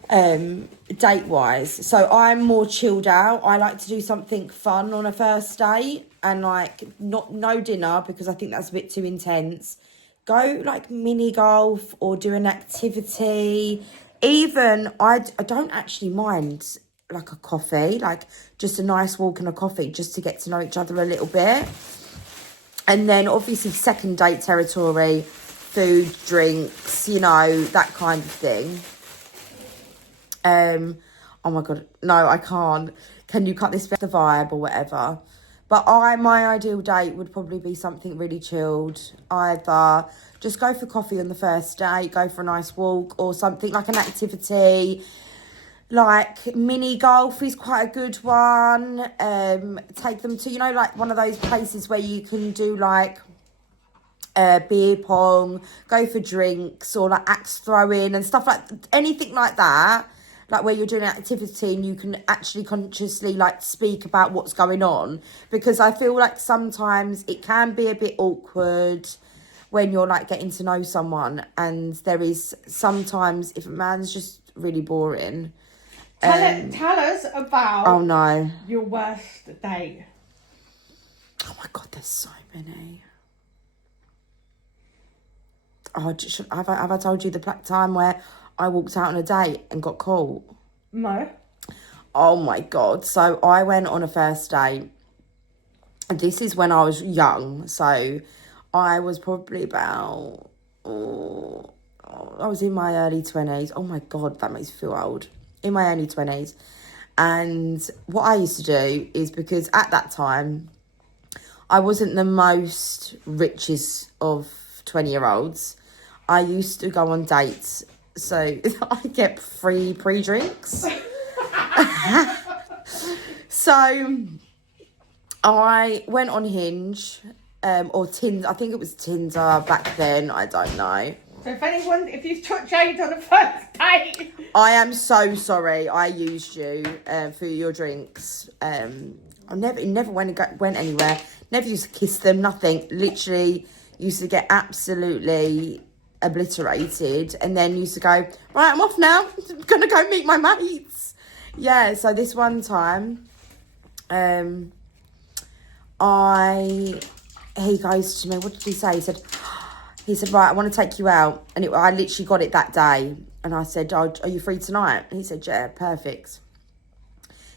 date-wise. So I'm more chilled out. I like to do something fun on a first date, and like no dinner, because I think that's a bit too intense. Go like mini golf or do an activity. Even I don't actually mind like a coffee, like just a nice walk and a coffee, just to get to know each other a little bit. And then obviously second date territory, food, drinks, that kind of thing. Oh my god, no, I can't. Can you cut this bit, the vibe or whatever? But my ideal date would probably be something really chilled. Either just go for coffee on the first date, go for a nice walk, or something like an activity. Like mini golf is quite a good one. Take them to, like one of those places where you can do like beer pong, go for drinks, or like axe throwing and stuff, like anything like that. Like where you're doing an activity and you can actually consciously like speak about what's going on. Because I feel like sometimes it can be a bit awkward when you're like getting to know someone, and there is sometimes, if a man's just really boring. Tell us about your worst date. Oh my god, there's so many. Oh, have I told you the time where I walked out on a date and got caught? No. Oh my god. So I went on a first date. And this is when I was young. So I was probably about... I was in my early 20s. Oh my god, that makes me feel old. In my early 20s. And what I used to do is, because at that time, I wasn't the most richest of 20-year-olds. I used to go on dates, so I get free pre-drinks. So I went on Hinge, or Tinder. I think it was Tinder back then. I don't know. So if you've took Jade on a first date. I am so sorry. I used you for your drinks. It never went anywhere. Never used to kiss them. Nothing. Literally used to get absolutely obliterated, and then used to go, right, I'm off now. I'm gonna go meet my mates. Yeah. So this one time, he goes to me. What did he say? He said, right, I want to take you out. And I literally got it that day. And I said, oh, are you free tonight? And he said, yeah, perfect.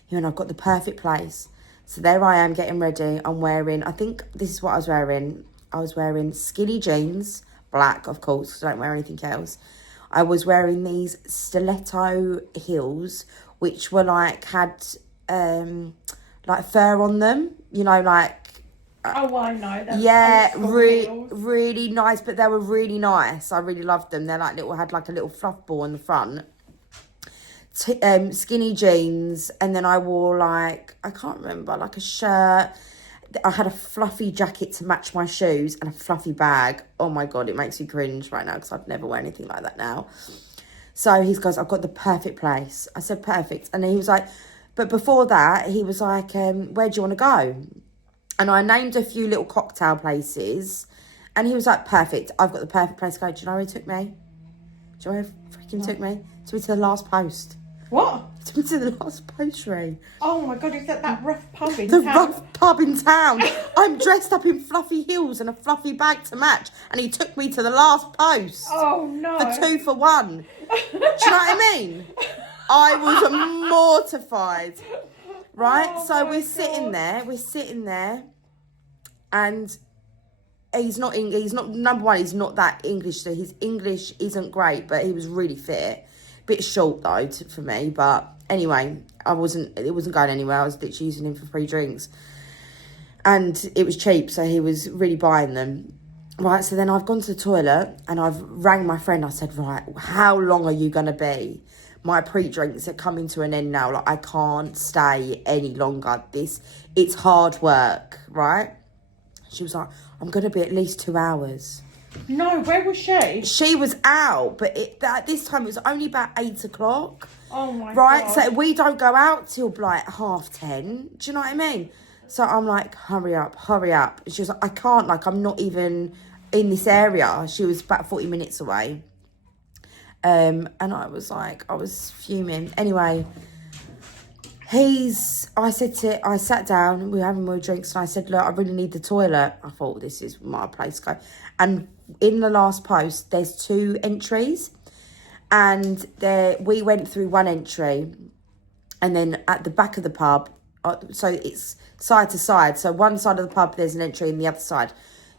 He went, I've got the perfect place. So there I am getting ready. I'm wearing, I think this is what I was wearing. I was wearing skinny jeans, black, of course, because I don't wear anything else. I was wearing these stiletto heels, which were had fur on them. You know, Oh, I know. Yeah, really nice, but they were really nice. I really loved them. They're had a little fluff ball on the front. Skinny jeans, and then I wore I can't remember, a shirt. I had a fluffy jacket to match my shoes and a fluffy bag. Oh my God, it makes me cringe right now because I'd never wear anything like that now. So he goes, I've got the perfect place. I said, perfect. And he was like, but before that, he was like, where do you want to go? And I named a few little cocktail places. And he was like, perfect. I've got the perfect place to go. Do you know where he took me? Do you know where he freaking took me? Took me to the last post. What? He took me to the last post, Ree. Oh my God, is that rough pub in town? The rough pub in town. I'm dressed up in fluffy heels and a fluffy bag to match. And he took me to the last post. Oh no. For 2 for 1. Do you know what I mean? I was mortified. Right? Oh so we're sitting there. And he's not, number one, he's not that English, so his English isn't great, but he was really fit. Bit short though for me, but anyway, it wasn't going anywhere. I was literally using him for free drinks. And it was cheap, so he was really buying them. Right, so then I've gone to the toilet and I've rang my friend. I said, right, how long are you going to be? My pre-drinks are coming to an end now. I can't stay any longer. It's hard work, right? She was like, I'm going to be at least 2 hours. No, where was she? She was out, but at this time it was only about 8 o'clock. Oh my right? God. So we don't go out till 10:30. Do you know what I mean? So I'm like, hurry up. And she was like, I can't, I'm not even in this area. She was about 40 minutes away. And I was fuming. Anyway, I sat down, we were having more drinks, and I said, look, I really need the toilet. I thought, this is my place to go. And in the last post, there's 2 entries. And we went through one entry. And then at the back of the pub, so it's side to side. So one side of the pub, there's an entry, and the other side.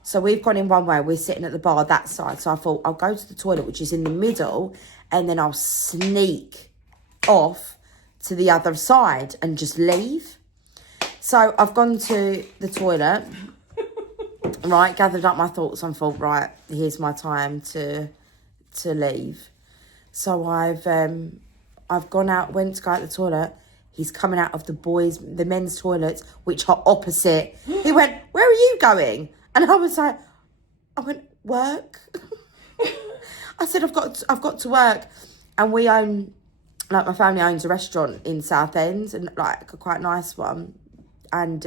So we've gone in one way, we're sitting at the bar that side. So I thought, I'll go to the toilet, which is in the middle, and then I'll sneak off to the other side and just leave. So I've gone to the toilet, right, gathered up my thoughts and thought, right, here's my time to leave. So I've gone out, went to go out the toilet. He's coming out of the men's toilets, which are opposite. He went, where are you going? And I went, work. I said, I've got to work. And we own, my family owns a restaurant in Southend, and a quite nice one. And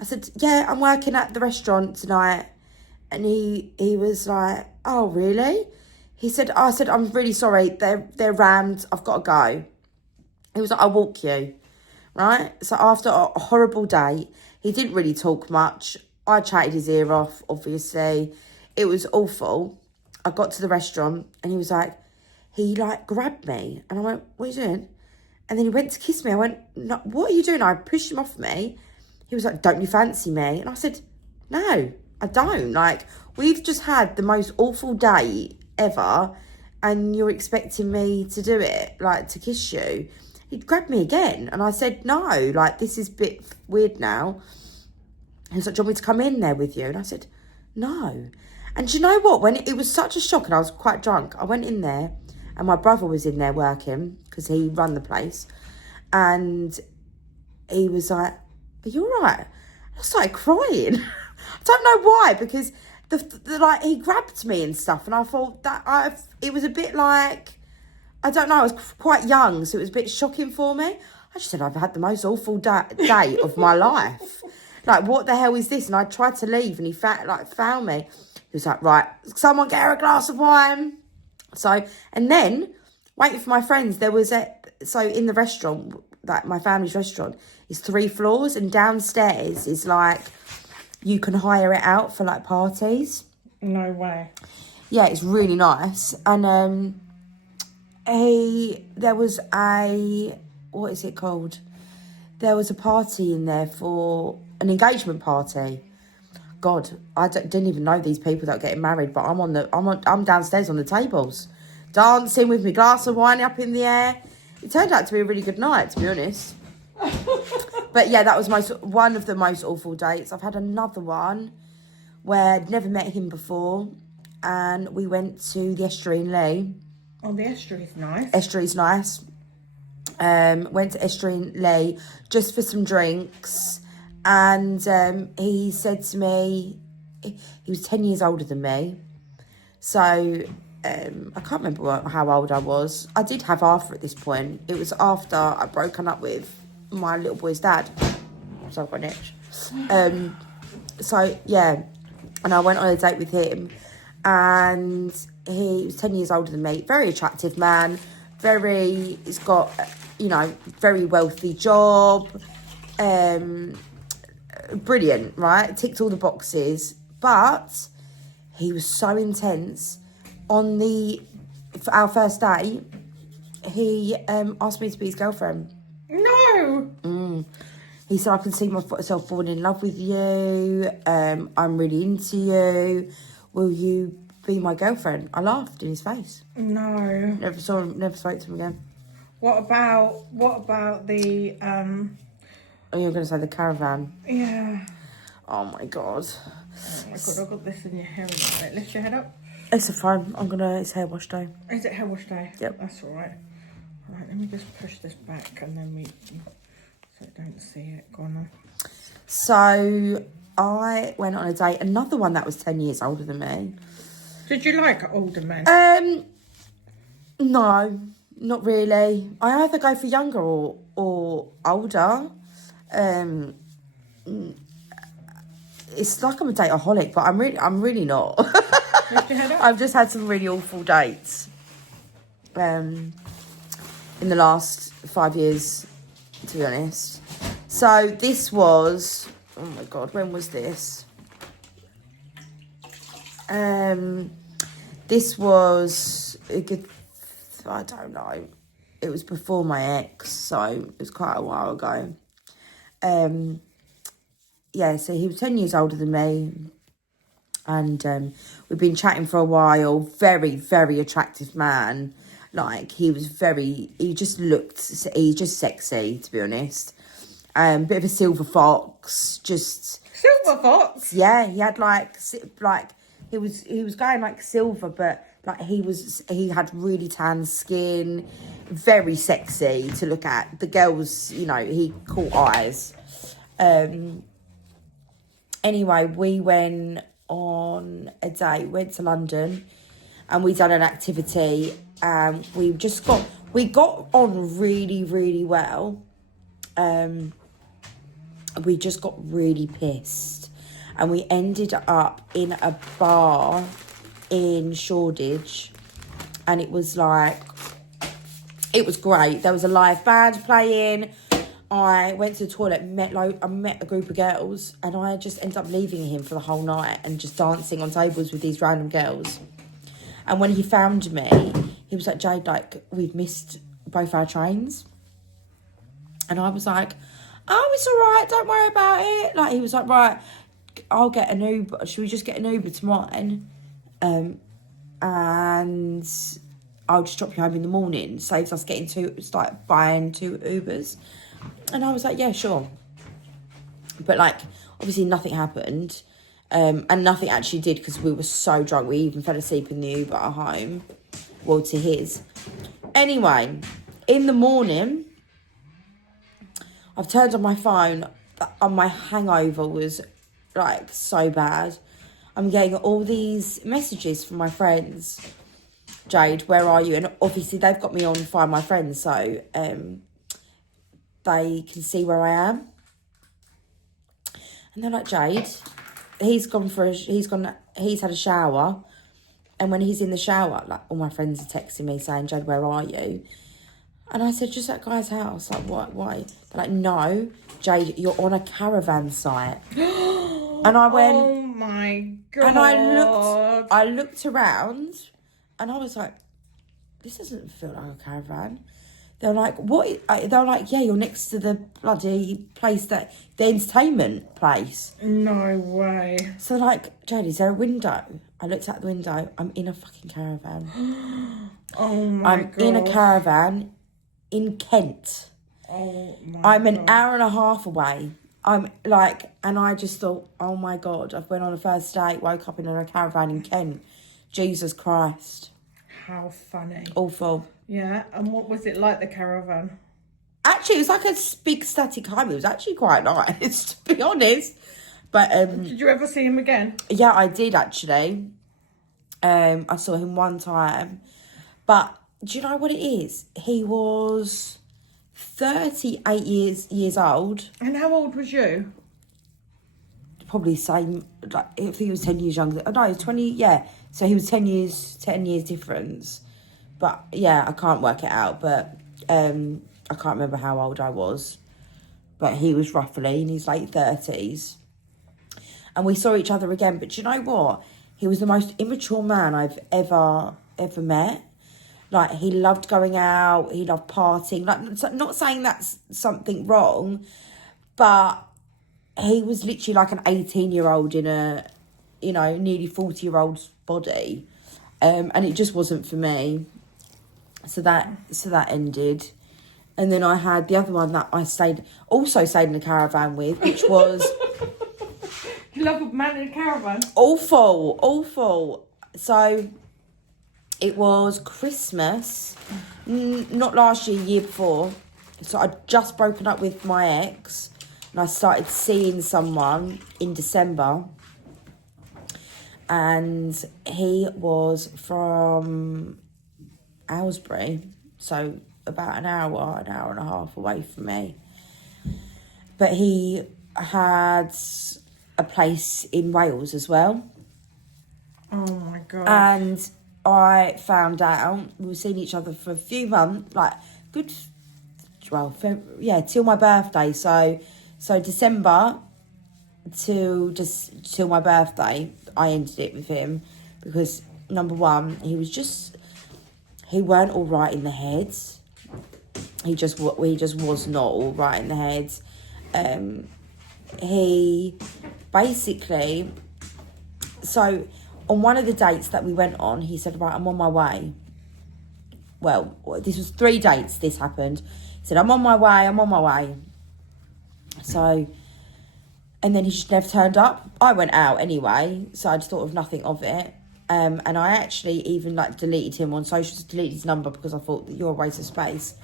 I said, yeah, I'm working at the restaurant tonight. And he was like, oh, really? I said, I'm really sorry. They're rammed. I've got to go. He was like, I'll walk you. Right? So after a horrible day, he didn't really talk much. I chatted his ear off, obviously. It was awful. I got to the restaurant and he was like, he grabbed me. And I went, what are you doing? And then he went to kiss me. I went, no, what are you doing? I pushed him off me. He was like, don't you fancy me? And I said, no, I don't. We've just had the most awful day ever. And you're expecting me to do it, to kiss you. He grabbed me again. And I said, no, this is a bit weird now. He was like, do you want me to come in there with you? And I said, no. And do you know what? When it was such a shock and I was quite drunk, I went in there and my brother was in there working because he run the place. And he was like, are you all right? I started crying. I don't know why, because the like he grabbed me and stuff, and I thought that it was a bit like, I don't know, I was quite young, so it was a bit shocking for me. I just said, I've had the most awful day of my life. Like, what the hell is this? And I tried to leave, and he found me. He was like, right, someone get her a glass of wine. So, and then, waiting for my friends, so in the restaurant, like my family's restaurant, is 3 floors, and downstairs is like, you can hire it out for like parties. No way. Yeah, it's really nice. And there was what is it called? There was a party in there for an engagement party. God, I didn't even know these people that are getting married, but I'm downstairs on the tables, dancing with my glass of wine up in the air. It turned out to be a really good night, to be honest. But yeah, that was one of the most awful dates. I've had another one where I'd never met him before, and we went to the Estuary in Lee. Oh, the estuary's nice. Estuary's nice. Went to Estuary in Lee just for some drinks, and he said to me, he was 10 years older than me, so I can't remember how old I was. I did have Arthur at this point. It was after I'd broken up with my little boy's dad, so I've got an itch. So yeah, and I went on a date with him, and he was 10 years older than me. Very attractive man. He's got, very wealthy job. Brilliant, right? Ticked all the boxes. But he was so intense. For our first date, he asked me to be his girlfriend. No! He said, I can see myself falling in love with you. I'm really into you. Will you be my girlfriend? I laughed in his face. No. Never spoke to him again. What about the Oh, you're going to say the caravan? Yeah. Oh my god. Oh my god, I've got this in your hair a little bit. Lift your head up. It's fine. It's hair wash day. Is it hair wash day? Yep. That's alright. Alright, let me just push this back and then so I don't see it. Go on now. So I went on a date, another one that was 10 years older than me. Did you like older men? No, not really. I either go for younger or older. It's like I'm a dateaholic, but I'm really not. Lift your head up. I've just had some really awful dates in the last 5 years, to be honest. So this was, oh my god, when was this? This was a good, I don't know. It was before my ex, so it was quite a while ago. Yeah, so he was 10 years older than me, and we've been chatting for a while. Very, very attractive man. Like, he just sexy, to be honest. Bit of a silver fox, just... Silver fox? Yeah, he had he was going like silver, but like he had really tan skin, very sexy to look at. The girls, he caught eyes. Anyway, we went on a date, went to London, and we done an activity. We got on really, really well. We just got really pissed, and we ended up in a bar in Shoreditch, and it was great. There was a live band playing. I went to the toilet, I met a group of girls, and I just ended up leaving him for the whole night and just dancing on tables with these random girls. And when he found me, he was like, Jade, we've missed both our trains. And I was like, oh, it's all right, don't worry about it. He was like, right, I'll get an Uber. Should we just get an Uber to mine? And I'll just drop you home in the morning. Saves us buying 2 Ubers. And I was like, yeah, sure. But obviously nothing happened. And nothing actually did, because we were so drunk. We even fell asleep in the Uber at home. Well, to his. Anyway, in the morning, I've turned on my phone. my hangover was like so bad. I'm getting all these messages from my friends. Jade, where are you? And obviously they've got me on Find My Friends, so they can see where I am. And they're like, Jade, he's had a shower, and when he's in the shower, like, all my friends are texting me saying, Jade, where are you? And I said, just at Guy's house. Like, what? Why? They're like, no, Jade, you're on a caravan site. And I went, oh my God. and I looked around, and I was like, this doesn't feel like a caravan. They're like, what? They're like, yeah, you're next to the bloody place, the entertainment place. No way. So like, Jade, is there a window? I looked out the window. I'm in a fucking caravan. Oh my God. I'm in a caravan in Kent. Oh my I'm an hour and a half away. I'm like, and I just thought, oh my God, I've went on a first date, woke up in a caravan in Kent. Jesus Christ. How funny. Awful. Yeah, and what was it like, the caravan? Actually, it was like a big static home. It was actually quite nice, to be honest. But did you ever see him again? yeah, I did actually. I saw him one time. But do you know what it is? He was 38 years old. And how old was you? Probably same, like, I think he was 10 years younger. No, 20, yeah. So he was 10 years difference. But yeah, I can't work it out. But I can't remember how old I was. But he was roughly in his late 30s. And we saw each other again. But do you know what? He was the most immature man I've ever met. Like, he loved going out. He loved partying. Like, not saying that's something wrong. But he was literally like an 18-year-old in a, nearly 40-year-old's body. And it just wasn't for me. So that ended. And then I had the other one that I stayed in a caravan with, which was... You love a man in a caravan? Awful. So it was Christmas, not last year, year before. So I'd just broken up with my ex, and I started seeing someone in December. And he was from Aylesbury, so about an hour and a half away from me. But he had a place in Wales as well. Oh my God. And I found out, we were seeing each other for a few months, till my birthday. So December till my birthday, I ended it with him because, number one, he weren't all right in the head. He just was not all right in the head. He basically, so on one of the dates that we went on, he said, right, I'm on my way. Well, this was 3 dates this happened. He said, I'm on my way. So, and then he just never turned up. I went out anyway, so I'd thought of nothing of it. And I actually even deleted him on socials, deleted his number because I thought that you're a waste of space.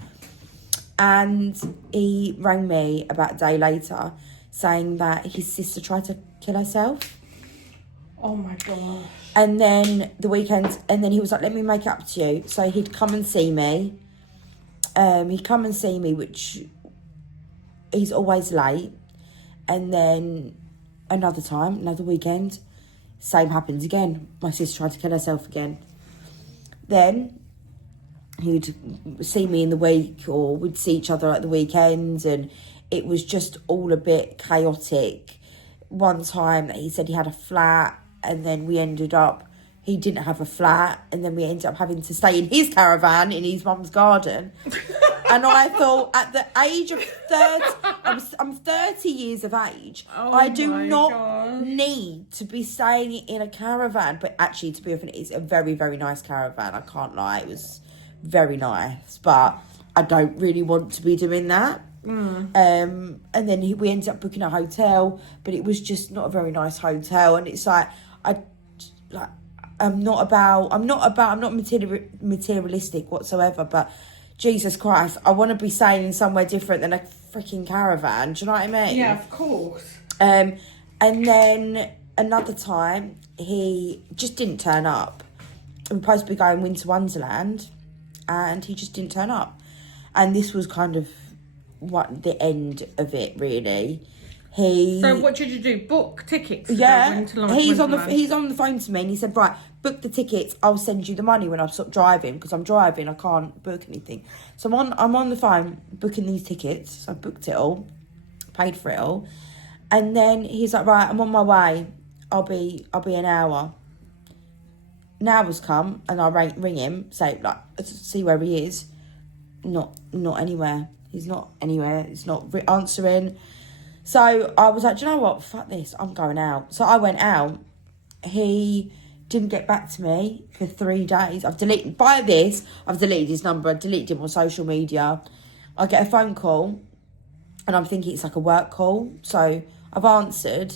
And he rang me about a day later saying that his sister tried to kill herself. Oh my gosh. And then the weekend, and then he was like, let me make it up to you. So he'd come and see me. Which he's always late. And then another weekend, same happens again. My sister tried to kill herself again. Then he would see me in the week, or we'd see each other at the weekend, and it was just all a bit chaotic. One time he said he had a flat, and then he didn't have a flat, and then we ended up having to stay in his caravan in his mum's garden. And I thought, at the age of 30, I'm 30 years of age. I do not need to be staying in a caravan. But actually, to be honest, it's a very, very nice caravan. I can't lie. It was very nice. But I don't really want to be doing that. And then we ended up booking a hotel, but it was just not a very nice hotel. And it's like, I'm not materialistic whatsoever, but Jesus Christ, I want to be staying in somewhere different than a freaking caravan. Do you know what I mean? Yeah, of course. And then another time, he just didn't turn up. We were supposed to be going Winter Wonderland, and he just didn't turn up. And this was kind of the end of it, really. So what did you do? Book tickets? He's on the phone to me, and he said, right, book the tickets. I'll send you the money when I stop driving, because I'm driving. I can't book anything. So I'm on the phone booking these tickets. So I booked it all, paid for it all, and then he's like, right, I'm on my way. I'll be an hour. An hour's come, and I ring him, say see where he is. Not anywhere. He's not anywhere. He's not answering. So I was like, do you know what? Fuck this. I'm going out. So I went out. He didn't get back to me for 3 days. I've deleted his number. I deleted him on social media. I get a phone call, and I'm thinking it's like a work call. So I've answered,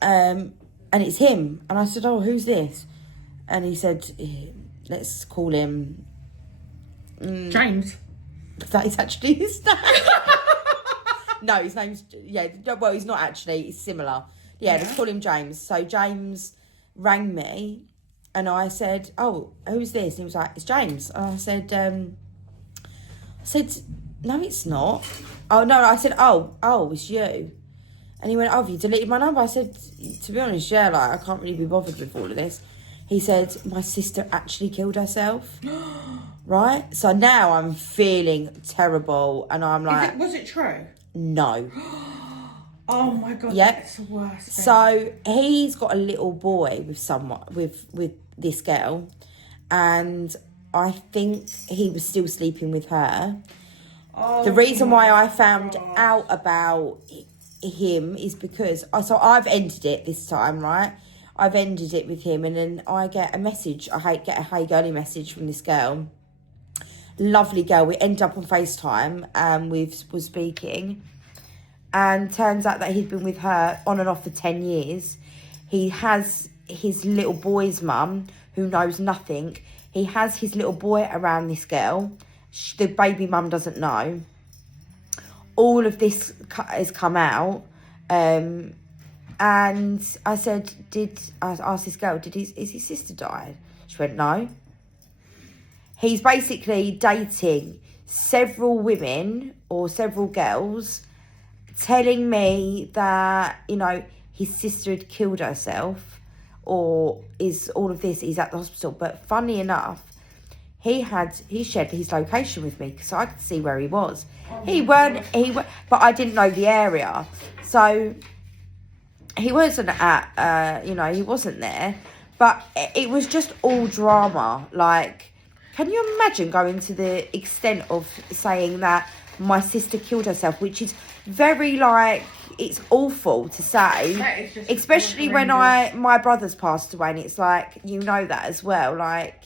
and it's him. And I said, oh, who's this? And he said, let's call him... James. That is actually his name. No, his name's... Yeah, well, he's not actually. It's similar. Yeah, let's call him James. So James rang me, and I said, oh, who's this? And he was like, it's James. And I said, no, it's not. Oh, no, I said, oh, it's you. And he went, oh, have you deleted my number? I said, to be honest, yeah, I can't really be bothered with all of this. He said, my sister actually killed herself. Right? So now I'm feeling terrible, and I'm like... Was it true? No. Oh my God, that's the worst thing. So he's got a little boy with this girl, and I think he was still sleeping with her. Oh, the reason why I found out about him is because... So I've ended it this time, right? I've ended it with him, and then I get a message. Get a hey girlie message from this girl. Lovely girl. We end up on FaceTime, and we were speaking, and turns out that he's been with her on and off for 10 years. He has his little boy's mum, who knows nothing. He has his little boy around this girl. The baby mum doesn't know. All of this has come out, and I said, I asked this girl, is his sister died? She went, no. He's basically dating several women or several girls, telling me that, his sister had killed herself, or is all of this, he's at the hospital. But funny enough, he shared his location with me, so I could see where he was. But I didn't know the area. So he wasn't he wasn't there. But it was just all drama. Can you imagine going to the extent of saying that my sister killed herself, which is very, it's awful to say, especially when my brother's passed away, and it's that as well. That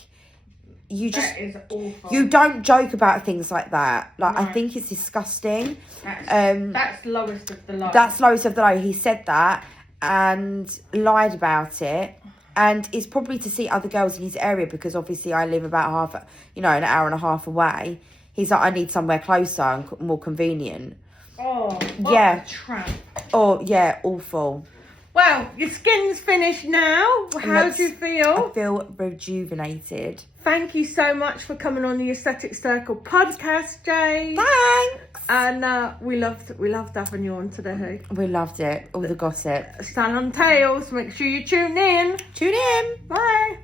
is awful. You don't joke about things like that. No. I think it's disgusting. That's lowest of the low. That's lowest of the low. He said that and lied about it. And it's probably to see other girls in his area, because obviously I live about an hour and a half away. He's like, I need somewhere closer and more convenient. Oh, what a tramp. Oh, yeah, awful. Well, your skin's finished now. How do you feel? I feel rejuvenated. Thank you so much for coming on the Aesthetic Circle podcast, Jay. Thanks. And we loved having you on today. We loved it. All the gossip. Salon Tales. Make sure you tune in. Tune in. Bye.